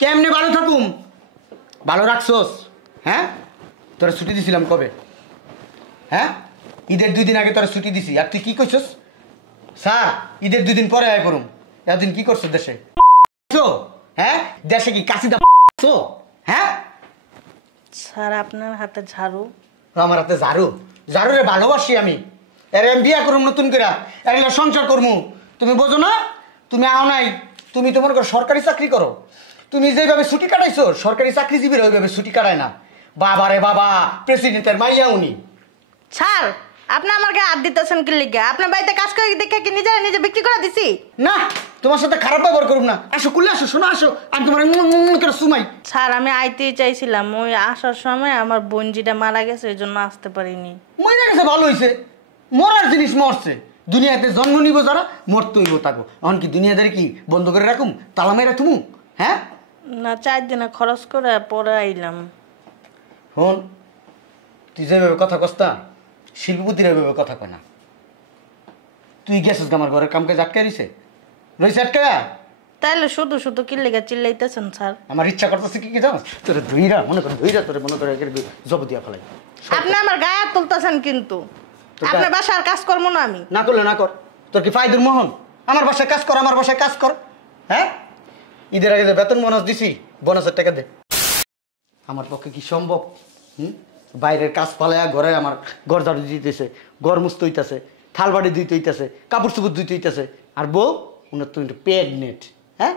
কেমনে ভালো থাকুম? ভালো রাখছোস? হ্যাঁ, তোরা ছুটি দিছিলাম কবে? হ্যাঁ, ঈদের 2 দিন আগে তোরা ছুটি দিছি, আর তুই কি কইছস? স্যার, ঈদের 2 দিন পরে আয় করুম। এতদিন কি করছো দেশে? হ্যাঁ, দেশে কি কাশিদা? হ্যাঁ স্যার, আপনার হাতে ঝাড়ু। আমার হাতে ঝাড়ু? ঝাড়ুরে ভালোবাসি আমি। এর আমি বিয়া করুম নতুন করে, এগুলো সংসার করবো। তুমি বোঝো না? তুমি আও নাই, তুমি তোমার সরকারি চাকরি করো। তুমি যেভাবে ছুটি কাটাইছো, সরকারি চাকরিজীবীরা ওইভাবে ছুটি কাটায় না। বাবা রে বাবা, প্রেসিডেন্টের মাইয়া উনি। স্যার, আপনি আমার গায়ে হাত দিতেছেন কি লিগা? আপনার বাড়িতে কাজ করে দেখে কি নিজে বিক্রি করে দিছি? না, তোমার সাথে খারাপ ব্যবহার করুম না। আসো কুলে আসো, শোনো আসো, আমি তোমার করে সুমাই। স্যার, আমি আইতেই চাইছিলাম, ওই আসার সময় আমার বোনজিটা মারা গেছে, এই জন্য আসতে পারিনি। মরে গেছে ভালো হয়েছে, মরার জিনিস মরছে। দুনিয়াতে জন্ম নিব যারা, মরতে হইব তাকে। এখন কি দুনিয়াদারি কি বন্ধ করে রাখুম, তালা মেরে থুমু? হ্যাঁ না, 4 দিনে খরচ করে পরে আইলাম। হন, তুই যেভাবে কথা কস্তা, শিল্পপতির এভাবে কথা কয় না। তুই গেছিস আমার ঘরের কাম কাজ আটকে রইছে, রইছে আটকে। তাইলে শুধু শুধু কি লেগে চিল্লাইতেছেন স্যার? আমার ইচ্ছা করতেছে কি জানো, তোরে ধুইরা মনে করে, ধুইরা তোরে মনে করে জব দিয়া ফেলাই। আপনি আমার গায়ে হাত তুলতেছেন কিন্তু। আপনার বাসার কাজ করবো না আমি? না করলে না কর, তোর কি ফায়দুর মোহন? আমার বাসায় কাজ কর, আমার বাসায় কাজ কর। হ্যাঁ, ঈদের আগে বেতন বোনাস দিছি, বোনাসের টাকা দে। আমার পক্ষে কি সম্ভব? বাইরের কাজ পালায়া ঘরে আমার ঘর ঝাড়ু দিতেছে, ঘর মুছতে হইতেছে, থাল বাড়ি ধুইতে হইতেছে, কাপড় চুপড় ধুইতে হইতেছে। আর বউ উনার তো প্রেগনেন্ট। হ্যাঁ,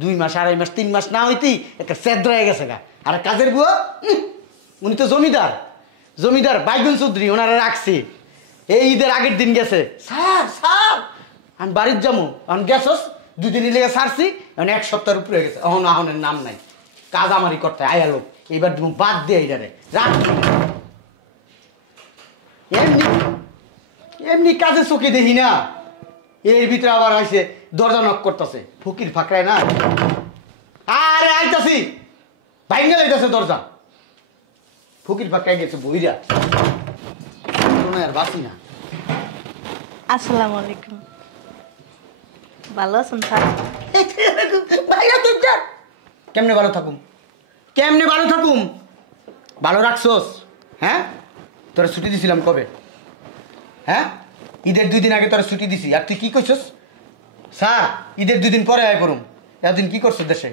2 মাস 2.5 মাস 3 মাস না হইতেই একটা সেদ্র হয়ে গেছে গা। আর কাজের বুয়া, উনি তো জমিদার, জমিদার বাইগুন চৌধুরী, ওনারা রাখছি। এই ঈদের আগের দিন গেছে, স্যার স্যার আমি বাড়ির যাবো। এখন গেছস 2 দিন লেগে সারছি, এখন 1 সপ্তাহের উপরে গেছে, এখন আহনের নাম নাই। কাজ আমারই করতে আয়া লোক, এইবার তুমি বাদ দিয়ে এইটারে রাখ। এমনি এমনি কাজে চোখে দেখি না, এর ভিতরে আবার আইসে দরজা নক করতেছে, ফকির ফাঁকড়ায় না। আরে আইতাছি, ভাইঙ্গা যাইতেছে দরজা, ফকির ফাঁকড়ায় গেছে বইরা। আর বাঁচি না। আসসালামু আলাইকুম। ভালো আছেন স্যার? কেমনে ভালো থাকুম? কেমনে ভালো থাকুম? ভালো রাখছোস? হ্যাঁ, তোরা ছুটি দিছিলাম কবে? হ্যাঁ, ঈদের 2 দিন আগে তোরা ছুটি দিছি, আর তুই কি কইছস? স্যার, ঈদের 2 দিন পরে আয় করুম। এতদিন কি করছো দেশে?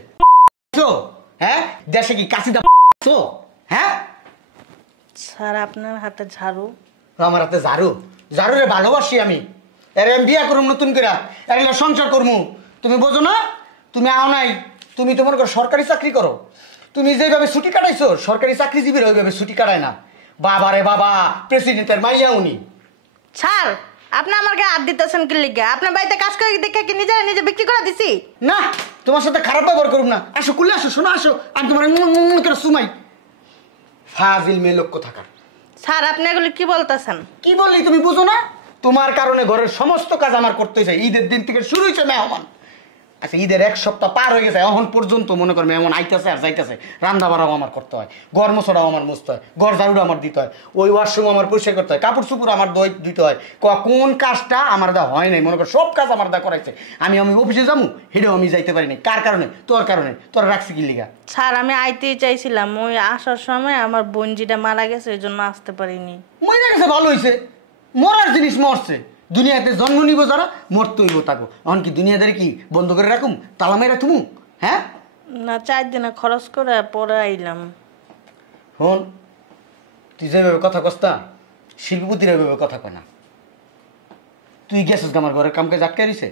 হ্যাঁ, দেশে কি কাশিদা? হ্যাঁ স্যার, আপনার হাতে ঝাড়ু। আমার হাতে ঝাড়ু? ঝাড়ুরে ভালোবাসি আমি। এর আমি বিয়া করুম নতুন করে, এগুলো সংসার করবো। তুমি বোঝো না? তুমি আও নাই, তুমি তোমার সরকারি চাকরি করো। তুমি যেভাবে ছুটি কাটাইছো, সরকারি চাকরিজীবীরা ওইভাবে ছুটি কাটায় না। বাবা রে বাবা, প্রেসিডেন্টের মাইয়া উনি। স্যার, আপনি আমার গায়ে হাত দিতেছেন কি লিগা? আপনার বাড়িতে কাজ করে দেখে কি নিজে বিক্রি করে দিছি? না, তোমার সাথে খারাপ ব্যবহার করুম না। আসো কুলে আসো, শোনো আসো, আমি তোমার করে সুমাই। ফাজিল মেয়ে লক্ষ্য থাকার। স্যার, আপনি এগুলো কি বলতেছেন? কি বললি তুমি বুঝো না? তোমার কারণে ঘরের সমস্ত কাজ আমার করতে হয়েছে। ঈদের দিন থেকে শুরু হয়েছে মেহমান। আচ্ছা, ঈদের 1 সপ্তাহ পার হয়ে গেছে, এখন পর্যন্ত মনে কর মেহমান আইতেছে আর যাইতেছে। রান্না বাড়াও আমার করতে হয়, ঘর মোছাটাও আমার মুছতে হয়, ঘর ঝাড়ুটা আমার দিতে হয়, ওই ওয়াশরুম আমার পরিষ্কার করতে হয়, কাপড় চুপড় আমার দিতে হয়। কোন কাজটা আমার দা হয় নাই, মনে কর সব কাজ আমার দা করাইছে। আমি অফিসে যাবো, হেঁটেও আমি যাইতে পারিনি। কার কারণে? তোর কারণে। তোর রাখছি কি লিগা? স্যার, আমি আইতেই চাইছিলাম, ওই আসার সময় আমার বোনজিটা মারা গেছে, এই জন্য আসতে পারিনি। মরে গেছে ভালো হয়েছে, মরার জিনিস মরছে। দুনিয়াতে জন্ম নিব যারা, মরতে হইব তাকে। এখন কি দুনিয়াদারি কি বন্ধ করে রাখুম, তালা মেরে থুমু? হ্যাঁ না, 4 দিনে খরচ করে পরে আইলাম। হন, তুই যেভাবে কথা কস্তা, শিল্পপতির এভাবে কথা কয় না। তুই গেছিস আমার ঘরের কাম কাজ আটকে রইছে,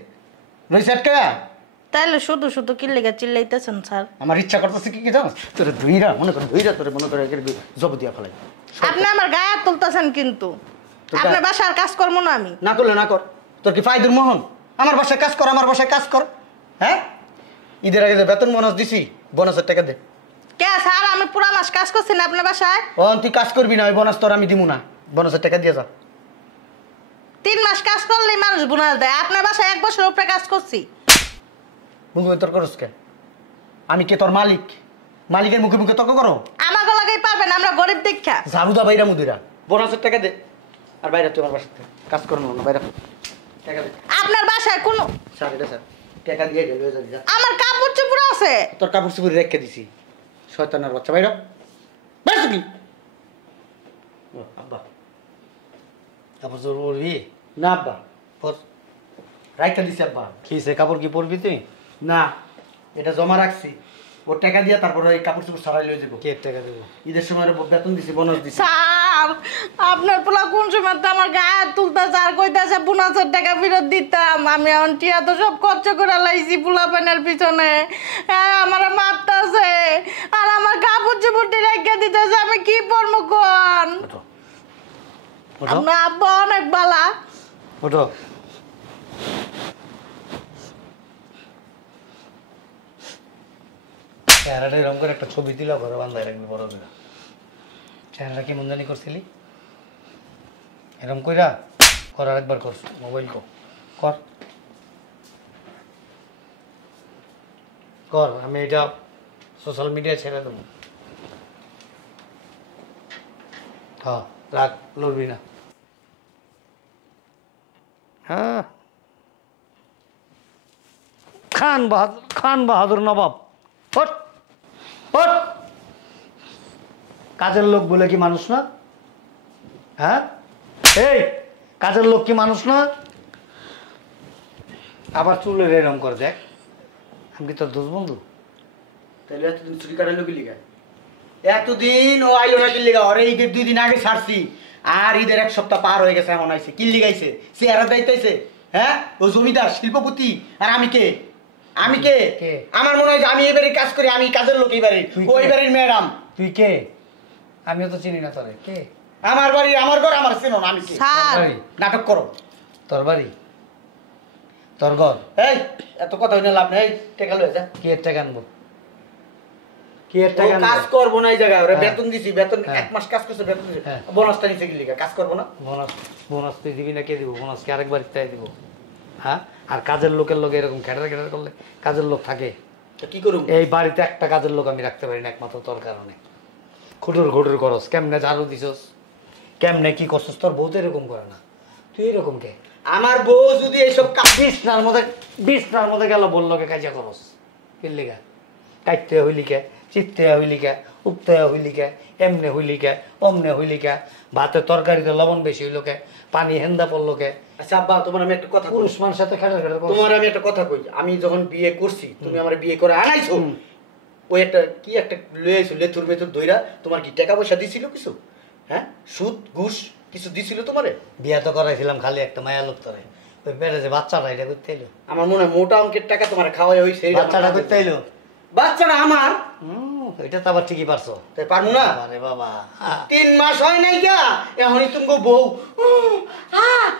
রইছে আটকে। তাইলে শুধু শুধু কি লেগে চিল্লাইতেছেন স্যার? আমার ইচ্ছা করতেছে কি জানো, তোরে ধুইরা মনে করে, ধুইরা তোরে মনে করে জব দিয়া ফেলাই। আপনি আমার গায়ে হাত তুলতেছেন কিন্তু। আপনার বাসার কাজ করবো না আমি? না করলে না কর, তোর কি ফায়দুর মোহন? আমার বাসায় কাজ কর, আমার বাসায় কাজ কর। হ্যাঁ, ঈদের আগে যে বেতন বোনাস দিছি, বোনাসের টাকা দে। কে স্যার, আমি পুরা মাস কাজ করছি না আপনার বাসায়? তুই কাজ করবি না, ওই বোনাস তোর আমি দিব না। বোনাসের টাকা দিয়ে যা। 3 মাস কাজ করলেই মানুষ বোনাস দেয়, আপনার বাসায় 1 বছর উপরে কাজ করছি। মুখে তর্ক করস কে? আমি কে তোর মালিক? মালিকের মুখে মুখে তর্ক করো? আমাকে লাগাই পারবেন, আমরা গরিব দীক্ষা। ঝাড়ুদা বাইরা মুদিরা, বোনাসের টাকা দে। আর বাইরে তুই আমার বাসা থেকে কাজ করবো না, বাইরে টাকা দে। আপনার বাসায় কোনো স্যার, এটা স্যার টাকা দিয়ে গেল, আমার কাপড় চোপড় আছে? তোর কাপড় চুপড় রেখে দিছি শয়তানের বাচ্চা বাইর বাইর কি আব্বা কাপড় চোপড় পরবি না আব্বা পর রাইখা দিছি আব্বা কি সে কাপড় কি পরবি তুই? না এটা জমা রাখছি ওর টাকা দিয়া তারপরে এই কাপড় চোপড় সারাই লয়ে যাবো কে টাকা দেবো? ঈদের সময় ওর বেতন দিছি বোনাস দিছি স্যার আপনার পোলা কোন সময় তো আমার গায়ে হাত তুলতেছে আর কইতাছে 5,000 টাকা ফেরত দিতাম। আমি এখন টিয়া তো সব খরচ করে লাইছি পোলা পানের পিছনে। হ্যাঁ আমার মারতাছে আর আমার কাপড় চোপড় রেখে দিতেছে। আমি কি পরমু কোন? ওঠো আপনার আব্বা অনেক বালা। ওঠো চেহারাটা এরকম করে একটা ছবি দিলা ঘরে বান্ধায় রাখবি বড় করে। চেহারাটা কি মন্দানি করছিলি এরকম কইরা কর আরেকবার কর মোবাইল কর কর আমি এটা সোশ্যাল মিডিয়ায় ছেড়ে দেবো। হ্যাঁ রাখ লড়বি না। হ্যাঁ খান বাহাদুর নবাব ওঠ ওঠ। কাজের লোক বলে কি মানুষ না? হ্যাঁ এই কাজের লোক কি মানুষ না? আবার চুলের এরম করে দেখ। আমি কি তোর দোষ বন্ধু? তাহলে এতদিন ছুটি কাটাইলো কি লিগা? এতদিন ও আইলো না কি লিগা? ওরে ঈদের 2 দিন আগে ছাড়ছি আর ঈদের 1 সপ্তাহ পার হয়ে গেছে এখন আইছে কি লিগাইছে? চেহারা দাইতাইছে হ্যাঁ? ও জমিদার শিল্পপতি আর আমি কে? আমি কে? কে? আমার মনে হয় যে আমি এবারে কাজ করি, আমি কাজের লোক এবারে ওই বাড়ির ম্যাডাম। তুই কে? আমিও তো চিনি না তোরে। কে? আমার বাড়ি আমার ঘর আমার চেনো না আমি কে? স্যার বাড়ি? নাটক করো তোর বাড়ি তোর ঘর? এই এত কথা হইনা লাভ নেই টাকা লয়ে যা। কি এর টাকা আনবো? কি এর ও টাকা কাজ আনবো? করবো না এই জায়গায় ওরে হ্যাঁ। বেতন দিছি বেতন হ্যাঁ। 1 মাস কাজ করছে বেতন দিছি হ্যাঁ। বোনাসটা নিছে কি লিগা? কাজ করবো না? বোনাস বোনাস তুই দিবি না কে দিব? বোনাস কি আরেকবার তাই দিব? হ্যাঁ আর কাজের লোকের লোক এরকম খেটার খেটার করলে কাজের লোক থাকে? তো কি করুম? এই বাড়িতে একটা কাজের লোক আমি রাখতে পারি না একমাত্র তোর কারণে। খুটুর খুটুর করস কেমনে ঝাড়ু দিছস কেমনে কি করছস? তোর বউ তো এরকম করে না, তুই এরকম কে? আমার বউ যদি এইসব কাজ বিছনার মধ্যে গেল বললো কে কাজা করস কিল্লিগা? কাইতে হইলি কে? চিত্তে হইলি কে? উঠতে হইলি কে? এমনে হইলি কে? অমনে হইলি কে? ভাতে তরকারিতে লবণ বেশি হইলো কে? পানি হেন্দা পড়লো কে? আচ্ছা আব্বা তোমার আমি একটা কথা পুরুষ মানুষের সাথে খেটার খেটার করস। তোমার আমি একটা কথা কই, আমি যখন বিয়ে করছি তুমি আমার বিয়ে করে আনাইছো, ওই একটা কি একটা লয়ে আইছো লেথুর মেথুর ধইরা, তোমার কি টাকা পয়সা দিছিল কিছু? হ্যাঁ সুদ ঘুষ কিছু দিছিল তোমারে? বিয়া তো করাইছিলাম খালি একটা মায়া লোক তোরে। ওই পেটে যে বাচ্চাটা এটা করতে এলো, আমার মনে হয় মোটা অঙ্কের টাকা তোমার খাওয়াই হইছে। বাচ্চাটা করতে এলো, বাচ্চাটা আমার এটা তো আবার ঠিকই পারছো। তাই পারবো না? আরে বাবা 3 মাস হয় নাই গা এখনই তুমি বউ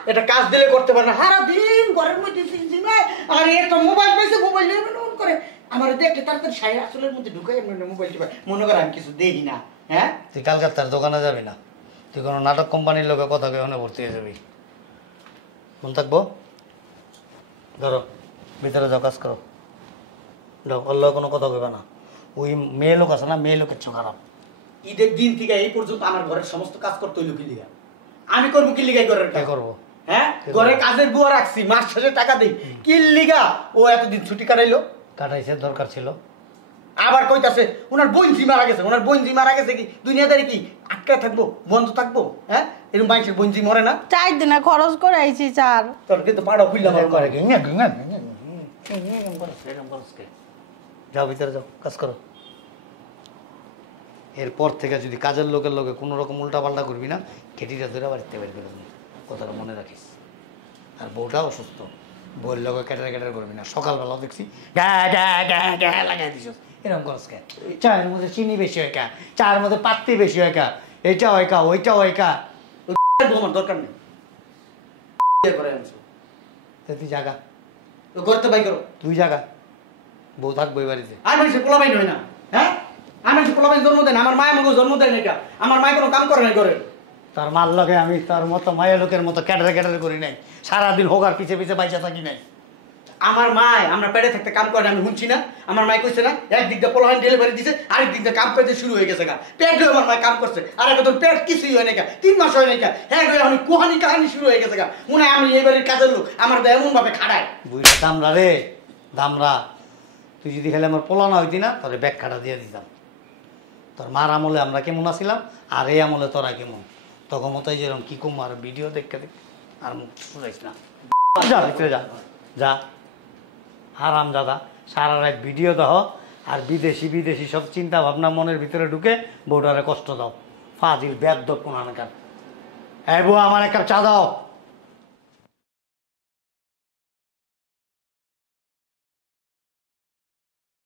এটা কাজ দিলে করতে পারে না, সারা দিন ঘরের মধ্যে ঝিমঝিমায়। আর এ তো মোবাইল পাইছে, মোবাইল নিয়ে অন করে আমার দেখলে তাড়াতাড়ি সাইড আসলের মধ্যে ঢুকাই মোবাইল টিপা মনে করে আমি কিছু দেখি না। হ্যাঁ তুই কালকাতার দোকানে যাবি না, তুই কোনো নাটক কোম্পানির লোকের কথা কে ওখানে ভর্তি হয়ে যাবি। মন থাকবো? ধরো ভিতরে যাও কাজ করো, যাও অল্লাহ কোনো কথা কইবা না। ওই মেয়ে লোক আছে না, মেয়ে লোকের চোখ খারাপ। ঈদের দিন থেকে এই পর্যন্ত আমার ঘরের সমস্ত কাজ করতে হইলো কি লিগা? আমি করবো কি লিগাই ঘরের কে কাজ? করবো? হ্যাঁ ঘরে কাজের বুয়া রাখছি, মাস শেষে টাকা দিই কি লিগা? ও এতদিন ছুটি কাটাইলো, কাটাইছে দরকার ছিল। আবার কইতাছে ওনার বোনজি মারা গেছে, ওনার বোনজি মারা গেছে কি দুনিয়াদারি কি আটকা থাকবো, বন্ধ থাকবো? হ্যাঁ এরকম মানুষের বোনজি মরে না? 4 দিনে খরচ করে আইছি স্যার। তোর কিন্তু পাড়া খুললাম করে কি যাও ভিতরে যাও কাজ করো। এরপর থেকে যদি কাজের লোকের লোকে কোনো রকম উল্টা পাল্টা করবি না, কেটিটা ধরে বাড়িতে বের করে দিবি, কথাটা মনে রাখিস। আর বউটা অসুস্থ, বউয়ের লোকে ক্যাটার ক্যাটার করবি না। সকালবেলাও দেখছি গা গা গা গা লাগাই দিস, এরকম করস কে? চায়ের মধ্যে চিনি বেশি হয় কা, চায়ের মধ্যে পাত্তি বেশি হয় কা, এইটা হয় কা ওইটা হয় কা। আমার দরকার নেই, তুই জাগা, করতে পাই করো তুই জাগা, বউ থাকবো এই বাড়িতে। আর মানুষের পোলাবাইন হয় না? হ্যাঁ আর মানুষের পোলাবাইন জন্ম দেয় না, আমার মায়ের মতো জন্ম দেয় না, এটা আমার মায়ের কোনো কাম করে নাই করে। তার মার লগে আমি তার মতো মায়ের লোকের মতো ক্যাটারে ক্যাটারে করি নাই, সারাদিন হোক আর পিছে পিছে বাইচা থাকি নাই। আমার মায় আমরা পেটে থাকতে কাম করে আমি শুনছি না? আমার মায় কইছে না একদিক দিয়ে পোলাবাইন ডেলিভারি দিছে, আরেক দিক দিয়ে কাম করতে শুরু হয়ে গেছে গা, পেট হয়ে আমার মায় কাম করছে, আর এখন পেট কিছুই হয় না, 3 মাস হয় নাই, হ্যাঁ এখন কুহানি কাহানি শুরু হয়ে গেছে গা। মনে হয় আমি এই বাড়ির কাজের লোক, আমার তো এমন ভাবে খাড়ায়। বুঝলা দামরা রে, দামরা তুই যদি খালি আমার পোলা না হইতি না তোর ব্যাখ্যাটা দিয়ে দিতাম। তোর মার আমলে আমরা কেমন আছিলাম আর এই আমলে তোরা কেমন, তখন মতোই যেরকম কী কম আর ভিডিও দেখতে দেখ আর মুখ শুনাইস না। যা ভিতরে যা, যা আরাম দাদা, সারা রাত ভিডিও দাও আর বিদেশি বিদেশি সব চিন্তা ভাবনা মনের ভিতরে ঢুকে বউটারে কষ্ট দাও। ফাজিল বেদ কোন আনকার। এই বউ আমার এক কাপ চা দাও।